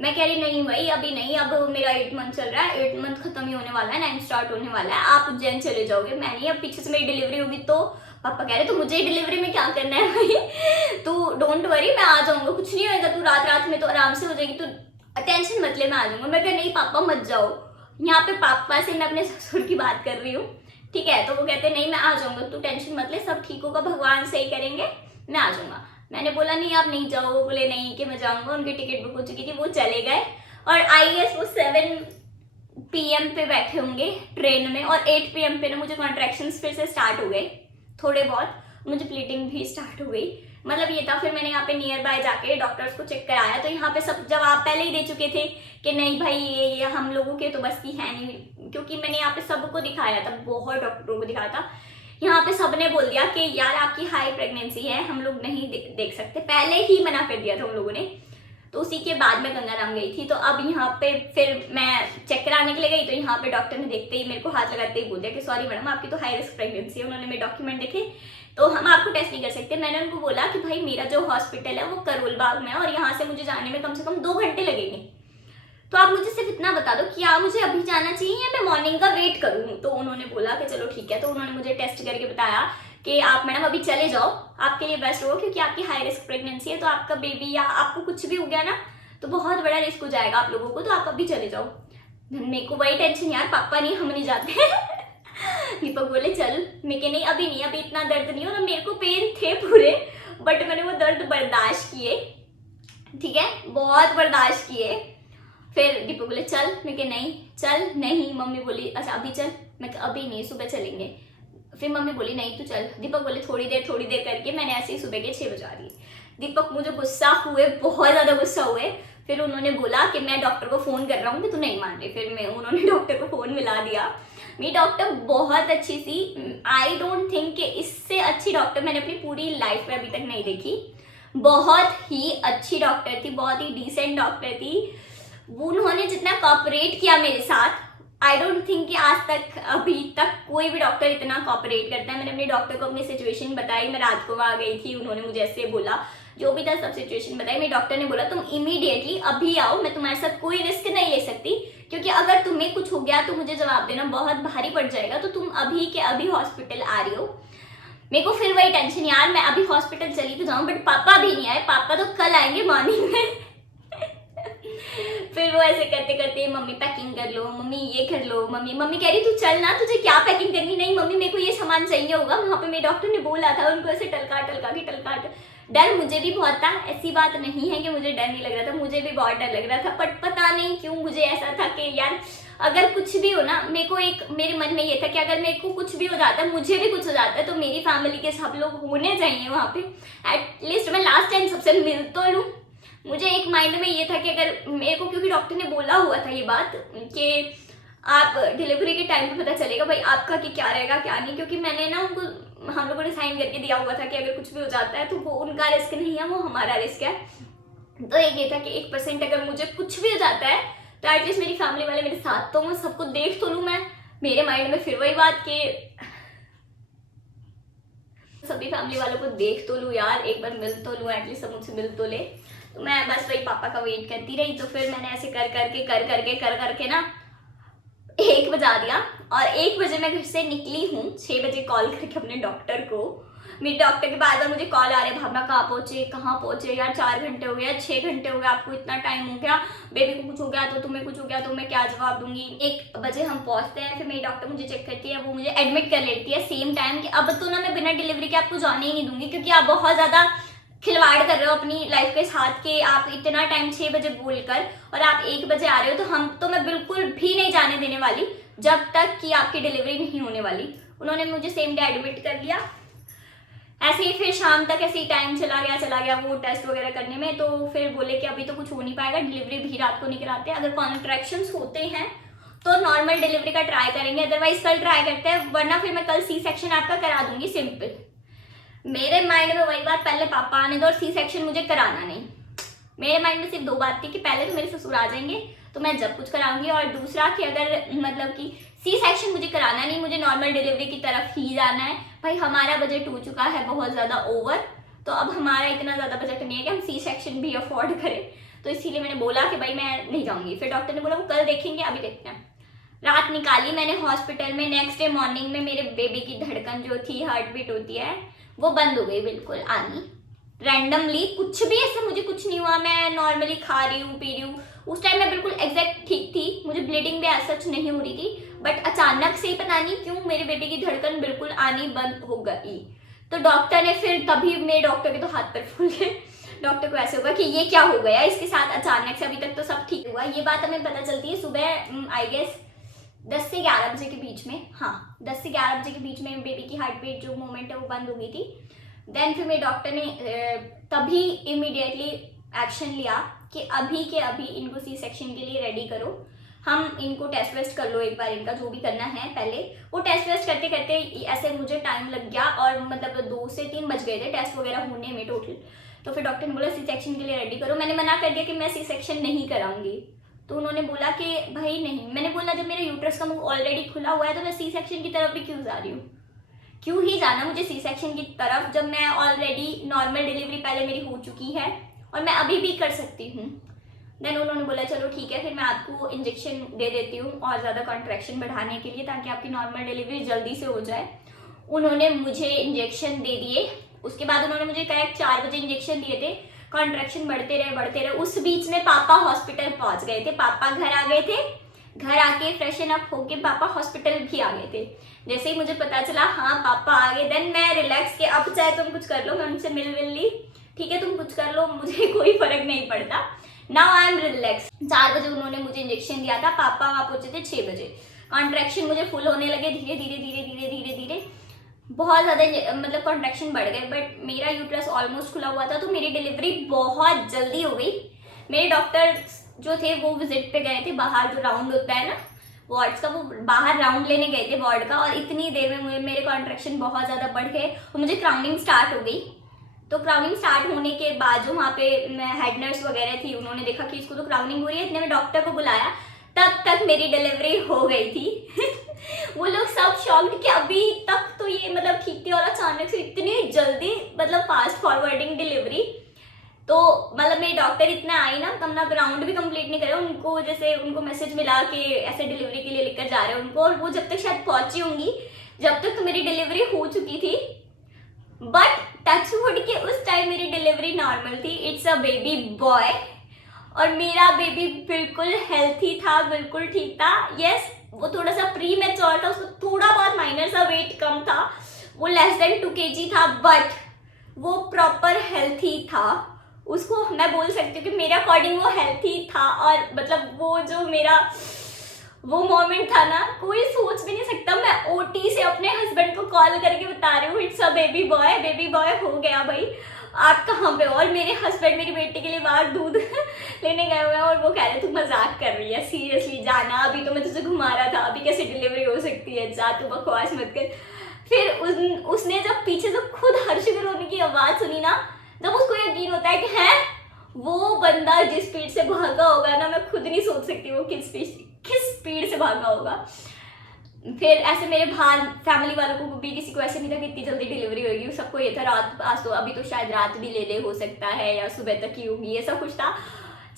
मैं कह रही नहीं भाई अभी नहीं, अब मेरा 8 मंथ चल रहा है, 8 मंथ खत्म ही होने वाला है, 9 स्टार्ट होने वाला है, आप उज्जैन चले जाओगे। मैं नहीं, अब पीछे से मेरी डिलीवरी होगी। तो पापा कह रहे तो मुझे डिलीवरी में क्या करना है भाई, तू डोंट वरी मैं आ जाऊंगा, कुछ नहीं होएगा, तू रात में तो आराम से हो जाएगी, तू टेंशन मत ले मैं आ जाऊंगा। मैं कह नहीं पापा मत जाओ, यहाँ पे पापा से मैं अपने ससुर की बात कर रही हूँ, ठीक है। तो वो कहते नहीं मैं आ जाऊंगा, तू टेंशन मत ले, सब ठीक होगा, भगवान सही करेंगे, मैं आ जाऊंगा। मैंने बोला नहीं आप नहीं जाओ, वो बोले नहीं कि मैं जाऊंगा, उनकी टिकट बुक हो चुकी थी, वो चले गए। और आई गेस वो 7 PM पे बैठे होंगे ट्रेन में, और 8 PM पे ना मुझे कॉन्ट्रैक्शंस फिर से स्टार्ट हो गए, थोड़े बहुत, मुझे ब्लीडिंग भी स्टार्ट हो गई। मतलब ये था, फिर मैंने यहाँ पे नियर बाय जाके डॉक्टर्स को चेक कराया, तो यहाँ पे सब जवाब पहले ही दे चुके थे कि नहीं भाई ये हम लोगों के तो बस की है नहीं, क्योंकि मैंने यहाँ पे सबको दिखाया था, बहुत डॉक्टरों को दिखाया था। यहाँ पे सबने बोल दिया कि यार आपकी हाई प्रेगनेंसी है, हम लोग नहीं देख सकते, पहले ही मना कर दिया था उन लोगों ने। तो उसी के बाद मैं गंगाराम गई थी। तो अब यहाँ पे फिर मैं चेक कराने के लिए गई, तो यहाँ पे डॉक्टर ने देखते ही मेरे को हाथ लगाते ही बोल दिया कि सॉरी मैडम आपकी तो हाई रिस्क प्रेगनेंसी है। उन्होंने मेरे डॉक्यूमेंट देखे तो हम आपको टेस्ट नहीं कर सकते। मैंने उनको बोला कि भाई मेरा जो हॉस्पिटल है वो करोल बाग में है, और यहाँ से मुझे जाने में कम से कम 2 घंटे लगेंगे, तो आप मुझे सिर्फ इतना बता दो क्या मुझे अभी जाना चाहिए या मैं मॉर्निंग का वेट करूँ। तो उन्होंने बोला कि चलो ठीक है। तो उन्होंने मुझे टेस्ट करके बताया कि आप मैडम अभी चले जाओ, आपके लिए बेस्ट होगा, क्योंकि आपकी हाई रिस्क प्रेगनेंसी है, तो आपका बेबी या आपको कुछ भी हो गया ना तो बहुत बड़ा रिस्क हो जाएगा आप लोगों को, तो आप अभी चले जाओ। मेरे को वही टेंशन, यार पापा नहीं हम नहीं जाते दीपक बोले चल, मैं नहीं अभी नहीं, अभी इतना दर्द नहीं हो रहा, मेरे को पेन थे पूरे, बट मैंने वो दर्द बर्दाश्त किए, ठीक है, बहुत बर्दाश्त किए। फिर दीपक बोले चल, मैं कि नहीं चल नहीं, मम्मी बोली अच्छा अभी चल, मैं अभी नहीं सुबह चलेंगे। फिर मम्मी बोली नहीं तू चल, दीपक बोले थोड़ी देर करके मैंने ऐसे ही सुबह के 6 बजा दी। दीपक मुझे गुस्सा हुए, बहुत ज़्यादा गुस्सा हुए। फिर उन्होंने बोला कि मैं डॉक्टर को फ़ोन कर रहा हूँ कि तू नहीं मान रही। फिर उन्होंने डॉक्टर को फ़ोन मिला दिया। मेरी डॉक्टर बहुत अच्छी थी, आई डोंट थिंक कि इससे अच्छी डॉक्टर मैंने अपनी पूरी लाइफ में अभी तक नहीं देखी। बहुत ही अच्छी डॉक्टर थी, बहुत ही डिसेंट डॉक्टर थी। उन्होंने जितना कोऑपरेट किया मेरे साथ आई डोंट थिंक कि आज तक अभी तक कोई भी डॉक्टर इतना कॉपरेट करता है। मैंने अपने डॉक्टर को अपनी सिचुएशन बताई, मैं रात को वहाँ गई थी, उन्होंने मुझे ऐसे बोला, जो भी था सब सिचुएशन बताई। मेरे डॉक्टर ने बोला तुम इमीडिएटली अभी आओ, मैं तुम्हारे साथ कोई रिस्क नहीं ले सकती, क्योंकि अगर तुम्हें कुछ हो गया तो मुझे जवाब देना बहुत भारी पड़ जाएगा, तो तुम अभी के अभी हॉस्पिटल आ रही हो। मेरे को फिर वही टेंशन, यार मैं अभी हॉस्पिटल चली तो जाऊँ, बट पापा भी नहीं आए, पापा तो कल आएंगे मॉर्निंग में। फिर वो ऐसे करते करते मम्मी पैकिंग कर लो, मम्मी ये कर लो, मम्मी कह रही तू चल ना, तुझे क्या पैकिंग करनी, नहीं मम्मी मेरे को ये सामान चाहिए होगा। वहां पे मेरे डॉक्टर ने बोला था उनको ऐसे टलका। डर मुझे भी बहुत था, ऐसी बात नहीं है कि मुझे डर नहीं लग रहा था, मुझे भी बहुत डर लग रहा था, बट पता नहीं क्यों मुझे ऐसा था कि यार अगर कुछ भी हो ना, मेरे को एक मेरे मन में ये था कि अगर मेरे को कुछ भी हो जाता है, मुझे भी कुछ हो जाता है, तो मेरी फैमिली के सब लोग होने चाहिए वहां पे, एटलीस्ट मैं लास्ट टाइम सबसे मिल तो लूँ। मुझे एक माइंड में ये था कि अगर मेरे को, क्योंकि डॉक्टर ने बोला हुआ था ये बात कि आप डिलीवरी के टाइम पे पता चलेगा भाई आपका कि क्या रहेगा क्या नहीं, क्योंकि मैंने ना उनको, हम लोगों ने साइन करके दिया हुआ था कि अगर कुछ भी हो जाता है तो वो उनका रिस्क नहीं है, वो हमारा रिस्क है। तो एक ये था कि 1% अगर मुझे कुछ भी हो जाता है तो एटलीस्ट मेरी फैमिली वाले मेरे साथ तो, मैं सबको देख तो लूँ। मैं मेरे माइंड में फिर वही बात कि सभी फैमिली वालों को देख तो लूँ यार, एक बार मिल तो लूँ, एटलीस्ट सब मुझसे मिल तो ले। तो मैं बस वही पापा का वेट करती रही। तो फिर मैंने ऐसे कर करके ना 1 बजा दिया, और 1 बजे मैं घर से निकली हूँ। 6 बजे कॉल करके अपने डॉक्टर को, मेरे डॉक्टर के बार बार मुझे कॉल आ रहे, भावना कहाँ पहुंचे यार, 4 घंटे हो गया, 6 घंटे हो गए, आपको इतना टाइम हो गया, बेबी को कुछ हो गया तो तुम्हें कुछ हो गया तो मैं क्या जवाब दूंगी। 1 बजे हम पहुंचते हैं, फिर मेरी डॉक्टर मुझे चेक करती है, वो मुझे एडमिट कर लेती है सेम टाइम कि अब तो ना मैं बिना डिलीवरी के आपको जाने ही नहीं दूंगी, क्योंकि आप बहुत ज़्यादा खिलवाड़ कर रहे हो अपनी लाइफ के साथ के, आप इतना टाइम 6 बजे बोलकर और आप 1 बजे आ रहे हो, तो मैं बिल्कुल भी नहीं जाने देने वाली जब तक कि आपकी डिलीवरी नहीं होने वाली। उन्होंने मुझे सेम डे एडमिट कर लिया। ऐसे ही फिर शाम तक ऐसे ही टाइम चला गया वो टेस्ट वगैरह करने में। तो फिर बोले कि अभी तो कुछ हो नहीं पाएगा, डिलीवरी भी रात को नहीं कराते, अगर कॉन्ट्रैक्शंस होते हैं तो नॉर्मल डिलीवरी का ट्राई करेंगे, अदरवाइज कल ट्राई करते हैं, वरना फिर मैं कल सी सेक्शन आपका करा दूंगी, सिंपल। मेरे माइंड में वही बात, पहले पापा आने दो और सी सेक्शन मुझे कराना नहीं। मेरे माइंड में सिर्फ 2 बात थी कि पहले तो मेरे ससुर आ जाएंगे तो मैं जब कुछ कराऊंगी, और दूसरा कि अगर मतलब कि सी सेक्शन मुझे कराना नहीं, मुझे नॉर्मल डिलीवरी की तरफ ही जाना है। भाई हमारा बजट हो चुका है बहुत ज़्यादा ओवर, तो अब हमारा इतना ज़्यादा बजट नहीं है कि हम सी सेक्शन भी अफोर्ड करें, तो इसीलिए मैंने बोला कि भाई मैं नहीं जाऊँगी। फिर डॉक्टर ने बोला वो कल देखेंगे, अभी देखते हैं। रात निकाली मैंने हॉस्पिटल में। नेक्स्ट डे मॉर्निंग में मेरे बेबी की धड़कन जो थी, हार्ट बीट होती है, वो बंद हो गई बिल्कुल आनी, रैंडमली। कुछ भी ऐसा मुझे कुछ नहीं हुआ, मैं नॉर्मली खा रही हूँ पी रही हूँ, उस टाइम मैं बिल्कुल एग्जैक्ट ठीक थी, मुझे ब्लीडिंग भी ऐसा सच नहीं हो रही थी, बट अचानक से पता नहीं क्यों मेरे बेबी की धड़कन बिल्कुल आनी बंद हो गई। तो डॉक्टर ने फिर, तभी मेरे डॉक्टर के तो हाथ पैर फूल गए, डॉक्टर को ऐसे होगा कि ये क्या हो गया इसके साथ अचानक से, अभी तक तो सब ठीक हुआ। ये बात हमें पता चलती है सुबह आई गेस 10 से 11 बजे के बीच में, हाँ 10 से 11 बजे के बीच में बेबी की हार्ट बीट जो मोमेंट है वो बंद हो गई थी। देन फिर मेरे डॉक्टर ने तभी इमीडिएटली एक्शन लिया कि अभी के अभी इनको सी सेक्शन के लिए रेडी करो, हम इनको टेस्ट वेस्ट कर लो एक बार, इनका जो भी करना है पहले। वो टेस्ट वेस्ट करते करते ऐसे मुझे टाइम लग गया, और मतलब 2 से 3 बज गए थे टेस्ट वगैरह होने में टोटल। तो फिर डॉक्टर ने बोला सी सेक्शन के लिए रेडी करो। मैंने मना कर दिया कि मैं सी सेक्शन नहीं कराऊंगी, तो उन्होंने बोला कि भाई नहीं। मैंने बोला जब मेरे यूट्रस का मुंह ऑलरेडी खुला हुआ है तो मैं सी सेक्शन की तरफ भी क्यों जा रही हूँ, क्यों ही जाना मुझे सी सेक्शन की तरफ, जब मैं ऑलरेडी नॉर्मल डिलीवरी पहले मेरी हो चुकी है और मैं अभी भी कर सकती हूँ। देन उन्होंने बोला चलो ठीक है, फिर मैं आपको इंजेक्शन दे देती हूँ और ज़्यादा कॉन्ट्रैक्शन बढ़ाने के लिए, ताकि आपकी नॉर्मल डिलीवरी जल्दी से हो जाए। उन्होंने मुझे इंजेक्शन दे दिए। उसके बाद उन्होंने मुझे करेक्ट 4 बजे इंजेक्शन दिए थे। कॉन्ट्रैक्शन बढ़ते रहे। उस बीच में पापा हॉस्पिटल पहुंच गए थे, पापा घर आ गए थे, घर आके फ्रेशन अप होके पापा हॉस्पिटल भी आ गए थे। जैसे ही मुझे पता चला हाँ पापा आ गए, देन मैं रिलैक्स के, अब चाहे तुम कुछ कर लो, मैं उनसे मिल ली, ठीक है तुम कुछ कर लो, मुझे कोई फर्क नहीं पड़ता, नाउ आई एम रिलैक्स। 4 बजे उन्होंने मुझे इंजेक्शन दिया था, पापा वहाँ पहुंचे थे 6 बजे। कॉन्ट्रैक्शन मुझे फुल होने लगे धीरे धीरे, बहुत ज़्यादा मतलब कॉन्ट्रैक्शन बढ़ गए, बट मेरा यूट्रस ऑलमोस्ट खुला हुआ था, तो मेरी डिलीवरी बहुत जल्दी हो गई। मेरे डॉक्टर जो थे वो विजिट पे गए थे, बाहर जो राउंड होता है ना वार्ड्स का, वो बाहर राउंड लेने गए थे वार्ड का, और इतनी देर में मेरे कॉन्ट्रैक्शन बहुत ज़्यादा बढ़ गए और मुझे क्राउनिंग स्टार्ट हो गई। तो क्राउनिंग स्टार्ट होने के बाद जो वहाँ पे हेड नर्स वगैरह थी, उन्होंने देखा कि इसको तो क्राउनिंग हो रही है, इतने में डॉक्टर को बुलाया। तब तक मेरी डिलीवरी हो गई थी। वो लोग सब शॉक्ड कि अभी तक तो ये मतलब ठीक थी और अचानक से इतनी जल्दी मतलब फास्ट फॉरवर्डिंग डिलीवरी। तो मतलब मेरे डॉक्टर इतना आई ना, हम ना राउंड भी कंप्लीट नहीं करे, उनको जैसे उनको मैसेज मिला कि ऐसे डिलीवरी के लिए लेकर जा रहे हैं उनको, और वो जब तक शायद पहुंची होंगी जब तक तो मेरी डिलीवरी हो चुकी थी। बट टच वुड के उस टाइम मेरी डिलीवरी नॉर्मल थी। इट्स अ बेबी बॉय और मेरा बेबी बिल्कुल हेल्थी था, बिल्कुल ठीक था। यस, वो थोड़ा सा प्री मैच्योर था, उसको थोड़ा बहुत माइनर सा वेट कम था, वो लेस देन 2 kg था, बट वो प्रॉपर हेल्थी था। उसको मैं बोल सकती हूँ कि मेरे अकॉर्डिंग वो हेल्थी था। और मतलब वो जो मेरा वो मोमेंट था ना, कोई सोच भी नहीं सकता। मैं ओटी से अपने हस्बैंड को कॉल करके बता रही हूँ इट्स अ बेबी बॉय हो गया भाई, आप कहाँ पे हो? और मेरे हस्बैंड मेरी बेटी के लिए बाहर दूध लेने गए हुए हैं और वो कह रहे तू मजाक कर रही है, सीरियसली जाना, अभी तो मैं तुझे घुमा रहा था, अभी कैसे डिलीवरी हो सकती है, जा तू बकवास मत कर। फिर उसने जब पीछे से खुद हर्ष के रोने की आवाज़ सुनी ना, जब उसको यकीन होता है कि है वो बंदा जिस स्पीड से भागा होगा ना, मैं खुद नहीं सोच सकती वो किस स्पीड से भागा होगा। फिर ऐसे मेरे बाहर फैमिली वालों को भी किसी को ऐसे नहीं था कि इतनी जल्दी डिलीवरी होगी, सबको ये था रात, आज तो अभी तो शायद रात भी ले हो सकता है या सुबह तक ही होगी, ऐसा कुछ था।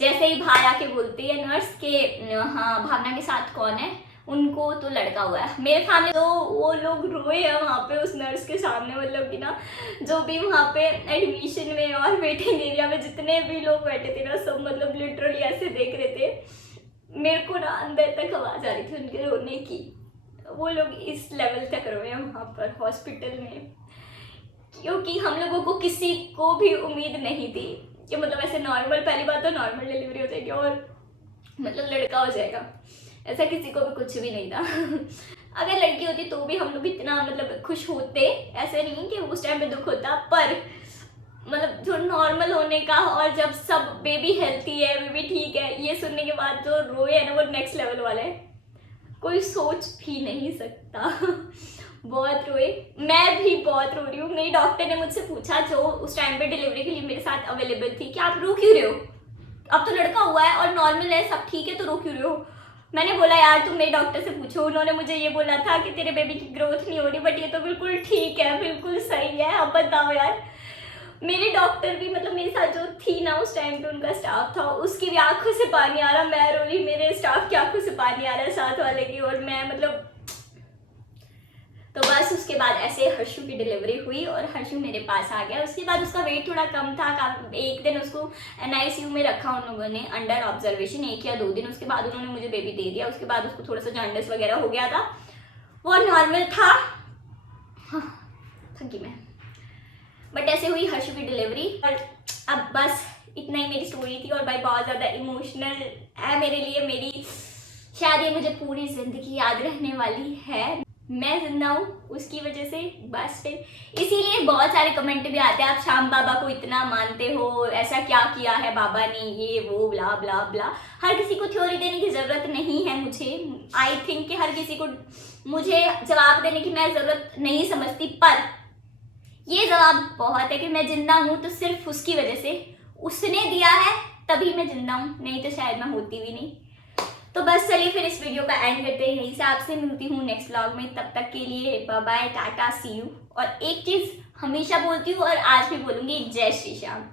जैसे ही बाहर आके बोलती है नर्स के हाँ भावना के साथ कौन है, उनको तो लड़का हुआ है। मेरे फैमिली तो वो लोग रोए हैं वहाँ पे उस नर्स के सामने, मतलब कि ना जो भी वहाँ पे एडमिशन में और वेटिंग एरिया में जितने भी लोग बैठे थे ना, सब मतलब लिटरली ऐसे देख रहे थे। मेरे को ना अंदर तक आवाज़ आ रही थी उनके रोने की। वो लोग इस लेवल तक रोए हैं वहाँ पर हॉस्पिटल में, क्योंकि हम लोगों को किसी को भी उम्मीद नहीं थी कि मतलब ऐसे नॉर्मल, पहली बात तो नॉर्मल डिलीवरी हो जाएगी और मतलब लड़का हो जाएगा, ऐसा किसी को भी कुछ भी नहीं था। अगर लड़की होती तो भी हम लोग इतना मतलब खुश होते, ऐसे नहीं कि उस टाइम पे दुख होता, पर मतलब जो नॉर्मल होने का और जब सब बेबी हेल्थी है, बेबी ठीक है, ये सुनने के बाद जो रोए है ना, वो नेक्स्ट लेवल वाला है, कोई सोच भी नहीं सकता। बहुत रोए, मैं भी बहुत रो रही हूँ। मेरी डॉक्टर ने मुझसे पूछा जो उस टाइम पे डिलीवरी के लिए मेरे साथ अवेलेबल थी कि आप रो क्यों रहे हो, अब तो लड़का हुआ है और नॉर्मल है, सब ठीक है, तो रो क्यों रहे हो? मैंने बोला यार तुम मेरे डॉक्टर से पूछो, उन्होंने मुझे ये बोला था कि तेरे बेबी की ग्रोथ नहीं हो रही, बट ये तो बिल्कुल ठीक है, बिल्कुल सही है, अब बताओ यार। मेरी डॉक्टर भी मतलब मेरे साथ जो थी ना उस टाइम पे, उनका स्टाफ था, उसकी भी आंखों से पानी आ रहा, मैं रो रही, मेरे स्टाफ की आंखों से पानी आ रहा है, साथ वाले की, और मैं मतलब। तो बस उसके बाद ऐसे हर्षु की डिलीवरी हुई और हर्षु मेरे पास आ गया। उसके बाद उसका वेट थोड़ा कम था, एक दिन उसको NICU में रखा उन लोगों ने अंडर ऑब्जर्वेशन, 1 या 2 दिन। उसके बाद उन्होंने मुझे बेबी दे दिया। उसके बाद उसको थोड़ा सा जॉन्डिस वगैरह हो गया था, वो नॉर्मल था। हाँ, थकी मैं, बट ऐसे हुई हर्षु की डिलीवरी। और अब बस इतना ही मेरी स्टोरी थी, और भाई बहुत ज़्यादा इमोशनल है मेरे लिए। मेरी शायद ये मुझे पूरी ज़िंदगी याद रहने वाली है। मैं जिंदा हूँ उसकी वजह से, बस फिर इसीलिए बहुत सारे कमेंट भी आते हैं, आप श्याम बाबा को इतना मानते हो, ऐसा क्या किया है बाबा ने, ये वो ब्ला ब्ला ब्ला। हर किसी को थ्योरी देने की ज़रूरत नहीं है मुझे। आई थिंक कि हर किसी को मुझे जवाब देने की मैं ज़रूरत नहीं समझती, पर ये जवाब बहुत है कि मैं जिंदा हूँ तो सिर्फ उसकी वजह से, उसने दिया है तभी मैं जिंदा हूँ, नहीं तो शायद मैं होती भी नहीं। तो बस चलिए फिर इस वीडियो का एंड करते हैं, यहीं से आपसे मिलती हूँ नेक्स्ट व्लॉग में। तब तक के लिए bye bye, tata, see you. और एक चीज़ हमेशा बोलती हूँ और आज भी बोलूँगी, जय श्री श्याम।